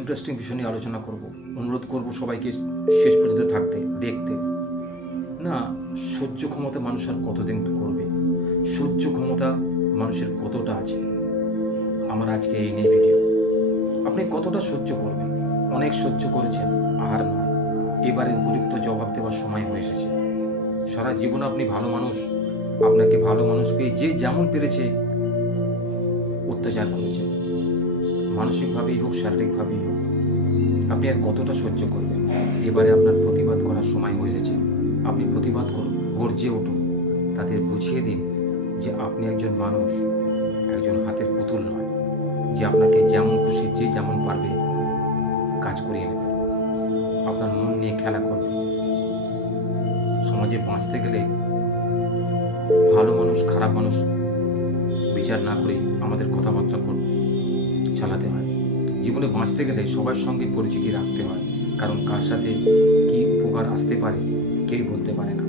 Interesting বিষয় নিয়ে আলোচনা করব। অনুরোধ করব সবাইকে শেষ পর্যন্ত থাকতে, দেখতে। না, সহ্য ক্ষমতা মানুষ আর কতদিন করবে? সহ্য ক্ষমতা মানুষের কতটা আছে? আমার আজকে এই নিয়ে ভিডিও। আপনি কতটা সহ্য করবেন? অনেক সহ্য করেছেন, আর নয়, এবারে উপযুক্ত জবাব দেওয়ার সময় হয়ে এসেছে। সারা জীবন আপনি ভালো মানুষ, আপনাকে ভালো মানুষ পেয়ে যে যেমন পেরেছে অত্যাচার করেছে, মানসিকভাবেই হোক শারীরিকভাবেই হোক। আপনি আর কতটা সহ্য করবেন? এবারে আপনার প্রতিবাদ করার সময় হয়ে এসেছে। আপনি প্রতিবাদ করুন, গর্জে উঠুন, তাদের বুঝিয়ে দিন যে আপনি একজন মানুষ, একজন হাতের পুতুল নয়, যে আপনাকে যেমন খুশি যে যেমন পারবে কাজ করিয়ে নেবে, আপনার মন নিয়ে খেলা করবে। সমাজে বাঁচতে গেলে ভালো মানুষ খারাপ মানুষ বিচার না করে আমাদের কথাবার্তা চালাতে হয়। জীবনে বাঁচতে গেলে সবার সঙ্গে পরিচিতি রাখতে হয়, কারণ কার সাথে কি উপকার আসতে পারে কেউ বলতে পারে না।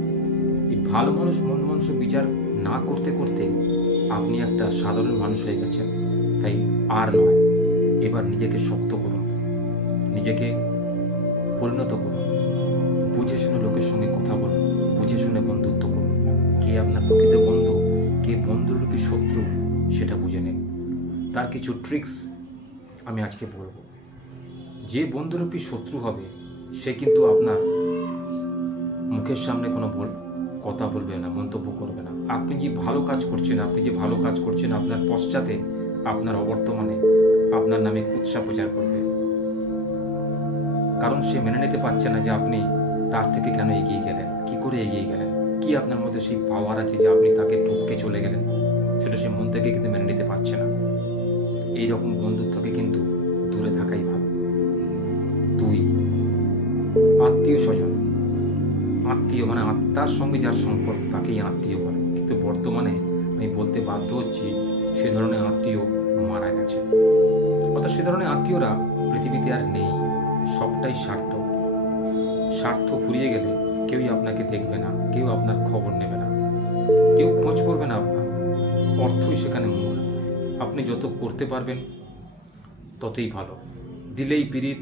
এই ভালো মানুষ মন মানুষ বিচার না করতে করতে আপনি একটা সাধারণ মানুষ হয়ে গেছেন। তাই আর নয়, এবার নিজেকে শক্ত করুন, নিজেকে পরিণত করুন, বুঝে শুনে লোকের সঙ্গে কথা বলুন, বুঝে শুনে বন্ধুত্ব করুন। কে আপনার প্রকৃত বন্ধু, কে বন্ধুরূপী শত্রু, সেটা বুঝে নিন। তার কিছু ট্রিক্স আমি আজকে বলবো। যে বন্ধুরূপী শত্রু হবে সে কিন্তু আপনার মুখের সামনে কোনো কথা বলবে না, মন্তব্য করবে না। আপনি যে ভালো কাজ করছেন আপনার পশ্চাতে, আপনার অবর্তমানে আপনার নামে কুৎসা প্রচার করবে। কারণ সে মেনে নিতে পারছে না যে আপনি তার থেকে কেন এগিয়ে গেলেন, কি করে এগিয়ে গেলেন, কি আপনার মধ্যে সেই পাওয়ার আছে যে আপনি তাকে টপকে চলে গেলেন, সেটা সে মন থেকে কিন্তু মেনে নিতে পারছে না। এইরকম বন্ধুত্বকে কিন্তু দূরে থাকাই ভালো। 2, আত্মীয় স্বজন। আত্মীয় মানে আত্মার সঙ্গে যার সম্পর্ক তাকেই আত্মীয় বলে, কিন্তু বর্তমানে আমি বলতে বাধ্য হচ্ছি সে ধরনের আত্মীয় মারা গেছে। অর্থাৎ সে ধরনের আত্মীয়রা পৃথিবীতে আর নেই। সবটাই স্বার্থ ফুরিয়ে গেলে কেউই আপনাকে দেখবে না, কেউ আপনার খবর নেবে না, কেউ খোঁজ করবে না আপনার। অর্থই সেখানে মূল। আপনি যত করতে পারবেন ততই ভালো। দিলেই পীড়িত,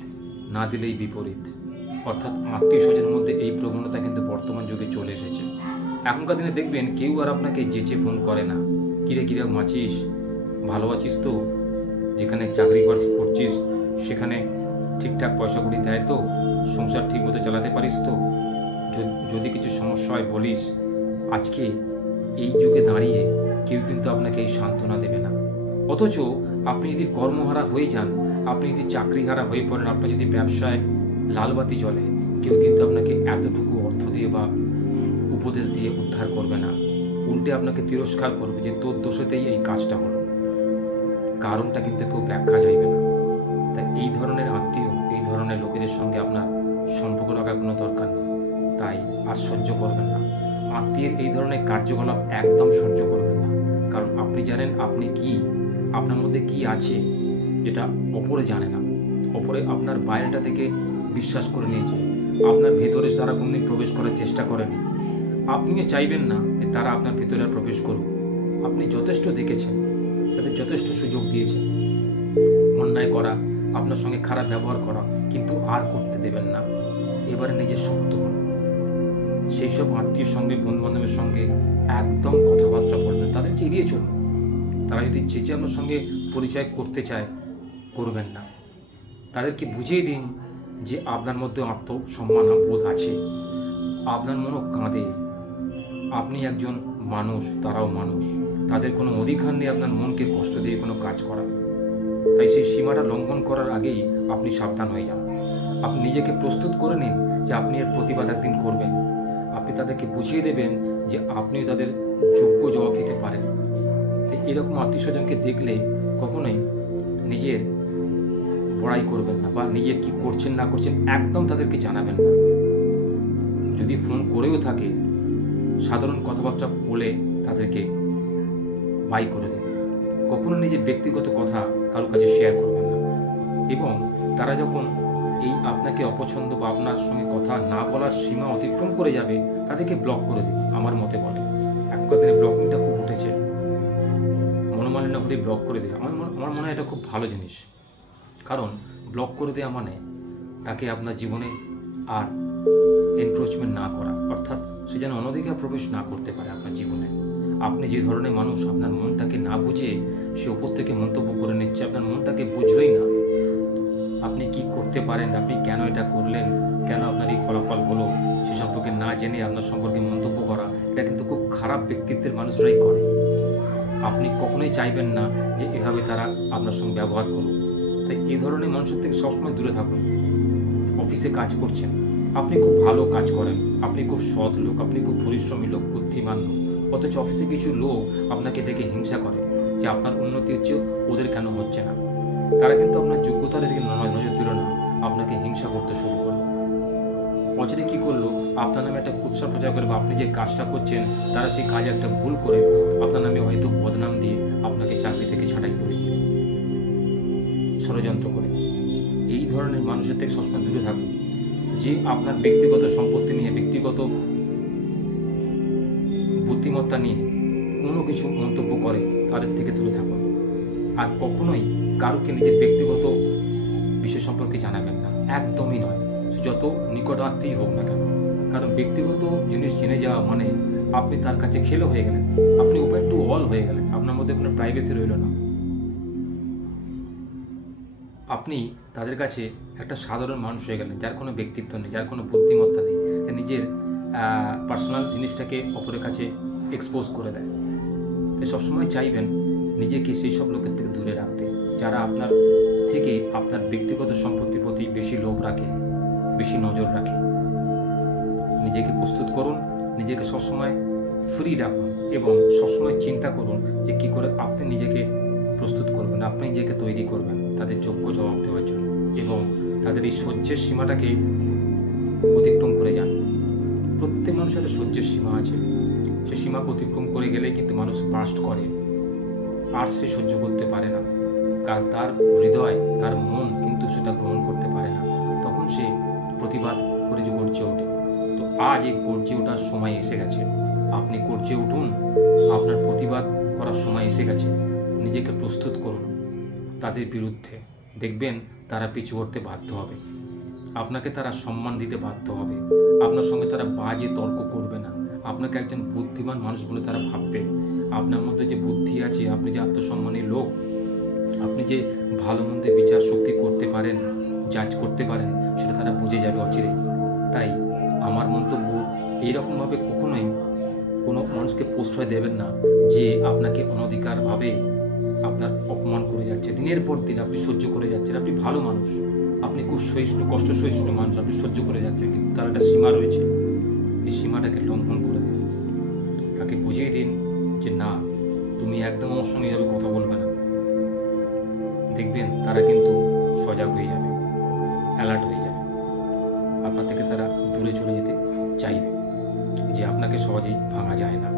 না দিলেই বিপরীত। অর্থাৎ আত্মীয় স্বজনের মধ্যে এই প্রবণতা কিন্তু বর্তমান যুগে চলে এসেছে। এখনকার দিনে দেখবেন কেউ আর আপনাকে যেচে ফোন করে না। কিরে মাছিস, ভালো আছিস তো, যেখানে চাকরি করছিস সেখানে ঠিকঠাক পয়সা কড়ি দেয় তো, সংসার ঠিক মতো চালাতে পারিস তো, যদি কিছু সমস্যা হয় বলিস। আজকে এই যুগে দাঁড়িয়ে কেউ কিন্তু আপনাকে এই সান্ত্বনা দেবে না। অথচ আপনি যদি কর্মহারা হয়ে যান, আপনি যদি চাকরিহারা হয়ে পড়েন, আপনার যদি ব্যবসায় লালবাতি জ্বলে, কেউ কিন্তু আপনাকে এতটুকু অর্থ দিয়ে বা উপদেশ দিয়ে উদ্ধার করবে না। উল্টে আপনাকে তিরস্কার করবে যে তোর দোষেতেই এই কাজটা হলো। কারণটা কিন্তু কেউ ব্যাখ্যা চাইবে না। তাই এই ধরনের আত্মীয়, এই ধরনের লোকেদের সঙ্গে আপনার সম্পর্ক রাখার কোনো দরকার নেই। তাই আর সহ্য করবেন না। আত্মীয়ের এই ধরনের কার্যকলাপ একদম সহ্য করবেন না। কারণ আপনি জানেন আপনি কি, আপনার মধ্যে কি আছে যেটা অপরে জানে না। অপরে আপনার বাইরেটা থেকে বিশ্বাস করে নিয়েছে, আপনার ভেতরে তারা কোনোদিন প্রবেশ করার চেষ্টা করেনি। আপনিও চাইবেন না যে তারা আপনার ভেতরে প্রবেশ করুক। আপনি যথেষ্ট দেখেছেন, তাদের যথেষ্ট সুযোগ দিয়েছেন অন্যায় করা, আপনার সঙ্গে খারাপ ব্যবহার করা, কিন্তু আর করতে দেবেন না। এবারে নিজে শক্ত হন। সেই সব আত্মীয়র সঙ্গে, বন্ধুবান্ধবের সঙ্গে একদম কথাবার্তা বলবেন, তাদেরকে এড়িয়ে চলুন। তারা যদি চেঁচে আপনার সঙ্গে পরিচয় করতে চায়, করবেন না। তাদেরকে বুঝিয়ে দিন যে আপনার মধ্যে আত্মসম্মান বোধ আছে, আপনার মনও কাঁদে, আপনি একজন মানুষ, তারাও মানুষ। তাদের কোনো অধিকার নেই আপনার মনকে কষ্ট দিয়ে কোনো কাজ করা। তাই সেই সীমাটা লঙ্ঘন করার আগেই আপনি সাবধান হয়ে যান। আপনি নিজেকে প্রস্তুত করে নিন যে আপনি এর প্রতিবাদ একদিন করবেন। আপনি তাদেরকে বুঝিয়ে দেবেন যে আপনিও তাদের যোগ্য জবাব দিতে পারেন। তাই এরকম আত্মীয় স্বজনকে দেখলে কখনোই নিজের বড়াই করবেন না, বা নিজে কি করছেন না করছেন একদম তাদেরকে জানাবেন না। যদি ফোন করেও থাকে, সাধারণ কথাবার্তা বলে তাদেরকে বাই করে দিন। কখনো নিজের ব্যক্তিগত কথা কারো কাছে শেয়ার করবেন না। এবং তারা যখন এই আপনাকে অপছন্দ বা আপনার সঙ্গে কথা না বলার সীমা অতিক্রম করে যাবে, তাদেরকে ব্লক করে দিন। আমার মতে বলে এখনকার দিনে ব্লকিংটা খুব উঠেছে, মনোমালিন্য হলে ব্লক করে দিন। আমার মনে হয় এটা খুব ভালো জিনিস। কারণ ব্লক করে দেওয়া মানে তাকে আপনার জীবনে আর এনক্রোচমেন্ট না করা, অর্থাৎ সে যেন অনধিকার প্রবেশ না করতে পারে আপনার জীবনে। আপনি যে ধরনের মানুষ, আপনার মনটাকে না বুঝে সে ওপর থেকে মন্তব্য করে নিচ্ছে, আপনার মনটাকে বুঝলই না আপনি কি করতে পারেন, আপনি কেন এটা করলেন, কেন আপনার এই ফলাফল হলো, সে সম্পর্কে না জেনে আপনার সম্পর্কে মন্তব্য করা, এটা কিন্তু খুব খারাপ ব্যক্তিত্বের মানুষরাই করে। আপনি কখনোই চাইবেন না যে এভাবে তারা আপনার সঙ্গে ব্যবহার করুক। তাই এই ধরনের মানুষের থেকে সবসময় দূরে থাকুন। অফিসে কাজ করছেন, আপনি খুব ভালো কাজ করেন, আপনি খুব সৎ লোক, আপনি খুব পরিশ্রমী লোক, বুদ্ধিমান লোক, অথচ অফিসে কিছু লোক আপনাকে দেখে হিংসা করে যে আপনার উন্নতি হচ্ছে, ওদের কেন হচ্ছে না। তারা কিন্তু আপনার যোগ্যতার দিকে নজর দিল না, আপনাকে হিংসা করতে শুরু করলো। অচিরে কী করলো, আপনার নামে একটা কুৎসা প্রচার করে, বা আপনি যে কাজটা করছেন তারা সেই কাজে একটা ভুল করে আপনার নামে হয়তো বদনাম দিয়ে আপনাকে চাকরি থেকে ছাঁটাই করে দিল ষড়যন্ত্র করে। এই ধরনের মানুষের থেকে সবসময় দূরে থাকুন। যে আপনার ব্যক্তিগত সম্পত্তি নিয়ে, ব্যক্তিগত বুদ্ধিমত্তা নিয়ে কোনো কিছু মন্তব্য করে, তাদের থেকে দূরে থাকুন। আর কখনোই কারোকে নিজের ব্যক্তিগত বিষয় সম্পর্কে জানাবেন না, একদমই নয়, যত নিকটাত্মীয় হোক না কেন। কারণ ব্যক্তিগত জিনিস জেনে যাওয়া মানে আপনি তার কাছে খেলো হয়ে গেলেন, আপনি ওপেন টু অল হয়ে গেলেন, আপনার মধ্যে কোনো প্রাইভেসি রইল না। আপনি তাদের কাছে একটা সাধারণ মানুষ হয়ে গেলেন, যার কোনো ব্যক্তিত্ব নেই, যার কোনো বুদ্ধিমত্তা নেই, যে নিজের পার্সোনাল জিনিসটাকে অপরের কাছে এক্সপোজ করে দেয়। তাই সবসময় চাইবেন নিজেকে সেই সব লোকের থেকে দূরে রাখতে, যারা আপনার থেকে আপনার ব্যক্তিগত সম্পত্তির প্রতি বেশি লোভ রাখে, বেশি নজর রাখে। নিজেকে প্রস্তুত করুন, নিজেকে সবসময় ফ্রি রাখুন এবং সবসময় চিন্তা করুন যে কী করে আপনি নিজেকে প্রস্তুত করবেন, আপনি নিজেকে তৈরি করবেন তাদের যোগ্য জবাব দেওয়ার জন্য, এবং তাদের এই সহ্যের সীমাটাকে অতিক্রম করে যান। প্রত্যেক মানুষের সহ্যের সীমা আছে, সে সীমাকে অতিক্রম করে গেলে কিন্তু মানুষ বাস্ট করে, আর সে সহ্য করতে পারে না, কারণ তার হৃদয়, তার মন কিন্তু সেটা গ্রহণ করতে পারে না। তখন সে প্রতিবাদ করে যে গর্জে ওঠে। তো আজ এই গর্জে ওঠার সময় এসে গেছে, আপনি গর্জে উঠুন, আপনার প্রতিবাদ করার সময় এসে গেছে। নিজেকে প্রস্তুত করুন তাদের বিরুদ্ধে, দেখবেন তারা পিছু হটতে বাধ্য হবে, আপনাকে তারা সম্মান দিতে বাধ্য হবে, আপনার সঙ্গে তারা বাজে তর্ক করবে না, আপনাকে একজন বুদ্ধিমান মানুষ বলে তারা ভাববে। আপনার মধ্যে যে বুদ্ধি আছে, আপনি যে আত্মসম্মানী লোক, আপনি যে ভালো মন্দের বিচার শক্তি করতে পারেন, জাজ করতে পারেন, সেটা তারা বুঝে যাবে অচিরে। তাই আমার মন্তব্য, এইরকমভাবে কখনোই কোনো মানুষকে প্রশ্রয় দেবেন না যে আপনাকে অনধিকারভাবে আপনার অপমান করে যাচ্ছে, দিনের পর দিন আপনি সহ্য করে যাচ্ছেন। আপনি ভালো মানুষ, আপনি খুব সহিষ্ণু, কষ্ট সহিষ্ণু মানুষ, আপনি সহ্য করে যাচ্ছেন, কিন্তু তার একটা সীমা রয়েছে। এই সীমাটাকে লঙ্ঘন করে দিন, তাকে বুঝিয়ে দিন যে না, তুমি একদম আমার সঙ্গে এভাবে কথা বলবে না। দেখবেন তারা কিন্তু সজাগ হয়ে যাবে, অ্যালার্ট হয়ে যাবে, আপনার থেকে তারা দূরে চলে যেতে চাইবে, যে আপনাকে সহজেই ভাঙা যায় না।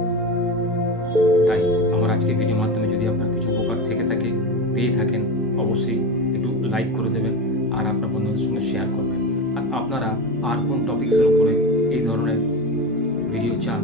তাই আমার আজকে ভিডিওর মাধ্যমে যদি আপনার কিছু উপকার থেকে থাকে, পেয়ে থাকেন, অবশ্যই একটু লাইক করে দেবেন আর আপনার বন্ধুদের সঙ্গে শেয়ার করবেন। আর আপনারা আর কোন টপিক্সের উপরে এই ধরনের ভিডিও চান